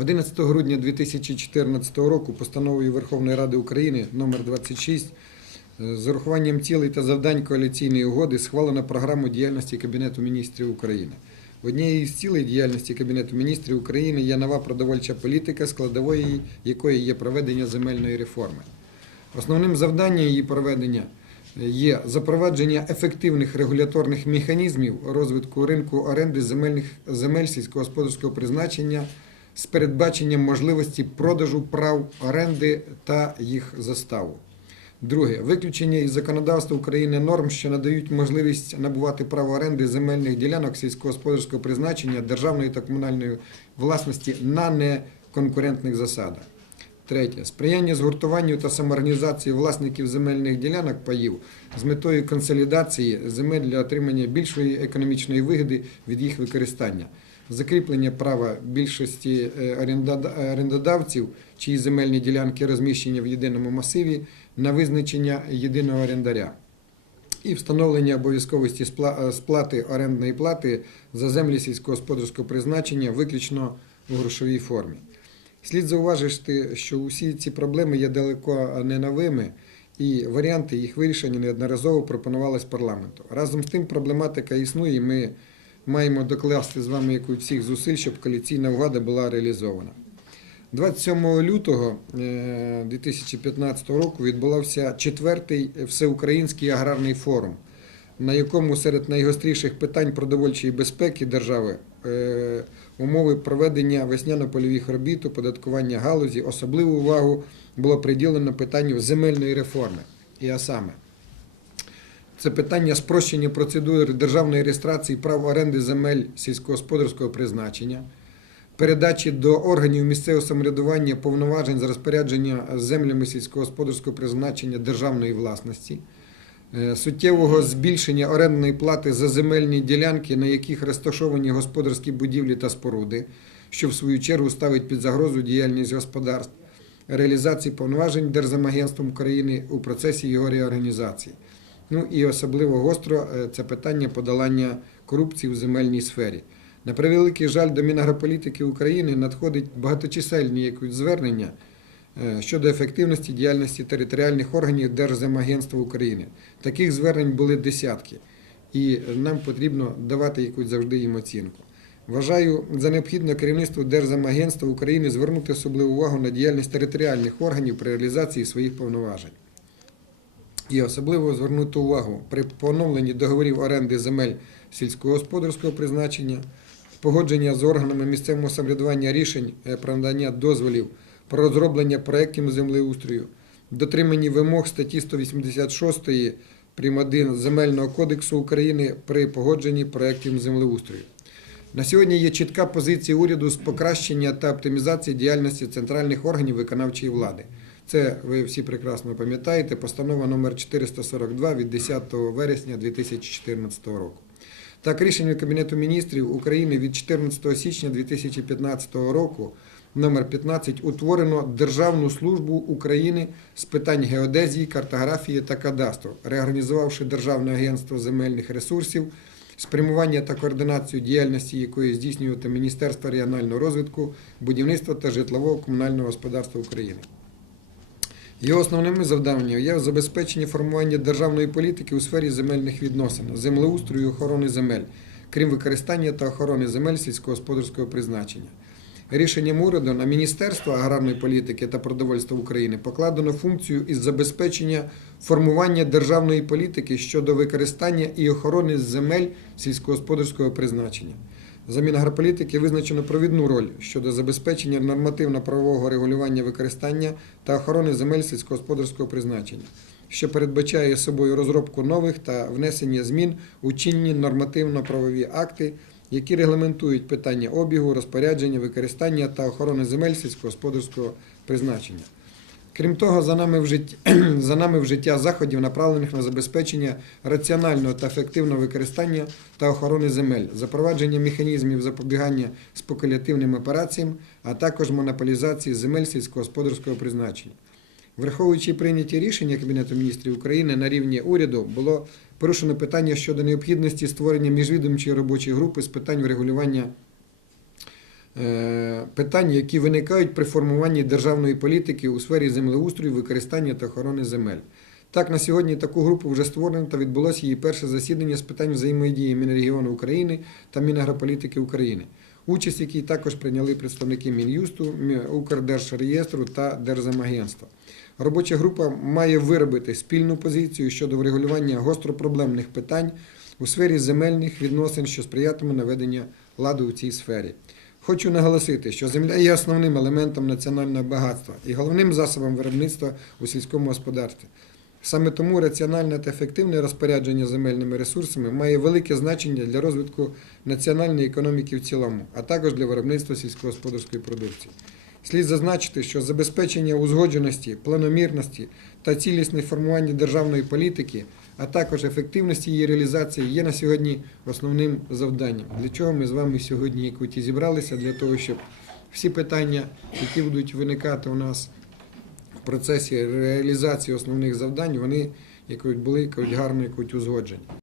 11 грудня 2014 року постановою Верховної Ради України номер 26 е, з урахуванням цілей та завдань коаліційної угоди схвалено програму діяльності Кабінету міністрів України. Однією з цілей діяльності Кабінету міністрів України є нова продовольча політика, складовою якої є проведення земельної реформи. Основним завданням її проведення є запровадження ефективних регуляторних механізмів розвитку ринку оренди земель сільськогосподарського призначення з передбаченням можливості продажу прав оренди та їх заставу. Друге виключення із законодавства України норм, що надають можливість набувати право оренди земельних ділянок сільськогосподарського призначення державної та комунальної власності на неконкурентних засадах. Третє. Сприяння згуртуванню та самоорганізації власників земельних ділянок паїв з метою консолідації земель для отримання більшої економічної вигоди від їх використання, закріплення права більшості е, орендодавців, чиї земельні ділянки розміщені в єдиному масиві, на визначення єдиного орендаря. І встановлення обов'язковості е, сплати орендної плати за землі сільськогосподарського призначення виключно у грошовій формі. Слід зауважити, що усі ці проблеми є далеко не новими, і варіанти їх вирішення неодноразово пропонувались парламенту. Разом з тим, проблематика існує, і ми маємо докласти з вами якусь всіх зусиль, щоб коаліційна угода була реалізована. 27 лютого е, 2015 року відбувався четвертий всеукраїнський аграрний форум, на якому серед найгостріших питань продовольчої безпеки держави е, умови проведення весняно-польових робіт, оподаткування галузі, особливу увагу було приділено питанню земельної реформи. І а саме, це питання спрощення процедури державної реєстрації прав оренди земель сільськогосподарського призначення, передачі до органів місцевого самоврядування повноважень з розпорядження землями сільськогосподарського призначення державної власності, е, суттєвого збільшення орендної плати за земельні ділянки, на яких розташовані господарські будівлі та споруди, що в свою чергу ставить під загрозу діяльність господарств, реалізації повноважень Держземагентством України у процесі його реорганізації. Ну і особливо гостро е, це питання подолання корупції в земельній сфері. На превеликий жаль, до Мінагрополітики України надходить багаточисельні звернення е, щодо ефективності діяльності територіальних органів Держземагентства України. Таких звернень були десятки, і нам потрібно давати якусь завжди їм оцінку. Вважаю за необхідне керівництво Держземагентства України звернути особливу увагу на діяльність територіальних органів при реалізації своїх повноважень. І особливо звернути увагу при поновленні договорів оренди земель сільськогосподарського призначення, погодження з органами місцевого самоврядування рішень е, про надання дозволів про розроблення проєктів землеустрою, дотриманні вимог статті 186 прим. 1 Земельного кодексу України при погодженні проєктів землеустрою. На сьогодні є чітка позиція уряду з покращення та оптимізації діяльності центральних органів виконавчої влади. Це ви всі прекрасно пам'ятаєте, постанова номер 442 від 10 вересня 2014 року. Так, рішення Кабінету міністрів України від 14 січня 2015 року номер 15 утворено Державну службу України з питань геодезії, картографії та кадастру, реорганізувавши Державне агентство земельних ресурсів, спрямування та координацію діяльності якої здійснювати Міністерство регіонального розвитку, будівництва та житлового комунального господарства України. Його основними завданнями є забезпечення формування державної політики у сфері земельних відносин, землеустрою і охорони земель, крім використання та охорони земель сільськогосподарського призначення. Рішенням уряду на Міністерство аграрної політики та продовольства України покладено функцію із забезпечення формування державної політики щодо використання і охорони земель сільськогосподарського призначення. За Мінагрополітики визначено провідну роль щодо забезпечення нормативно-правового регулювання використання та охорони земель сільськогосподарського призначення, що передбачає собою розробку нових та внесення змін у чинні нормативно-правові акти, які регламентують питання обігу, розпорядження, використання та охорони земель сільськогосподарського призначення. Крім того, за нами в житті, за нами в життя заходів, направлених на забезпечення раціонального та ефективного використання та охорони земель, запровадження механізмів запобігання спекулятивним операціям, а також монополізації земель сільськогосподарського призначення. Враховуючи прийняті рішення Кабінету міністрів України на рівні уряду, було порушено питання щодо необхідності створення міжвідомчої робочої групи з питань врегулювання питань, які виникають при формуванні державної політики у сфері землеустрою, використання та охорони земель. Так, на сьогодні таку групу вже створено та відбулося її перше засідання з питань взаємодії Мінрегіону України та Мінагрополітики України, участь в якій також прийняли представники Мін'юсту, Укрдержреєстру та Держземагентства. Робоча група має виробити спільну позицію щодо врегулювання гостропроблемних питань у сфері земельних відносин, що сприятиме наведення ладу у цій сфері. Хочу наголосити, що земля є основним елементом національного багатства і головним засобом виробництва у сільському господарстві. Саме тому раціональне та ефективне розпорядження земельними ресурсами має велике значення для розвитку національної економіки в цілому, а також для виробництва сільськогосподарської продукції. Слід зазначити, що забезпечення узгодженості, планомірності та цілісне формування державної політики, а також ефективності її реалізації є на сьогодні основним завданням. Для чого ми з вами сьогодні як от зібралися для того, щоб всі питання, які будуть виникати у нас в процесі реалізації основних завдань, вони як от були як от гарно як от узгоджені.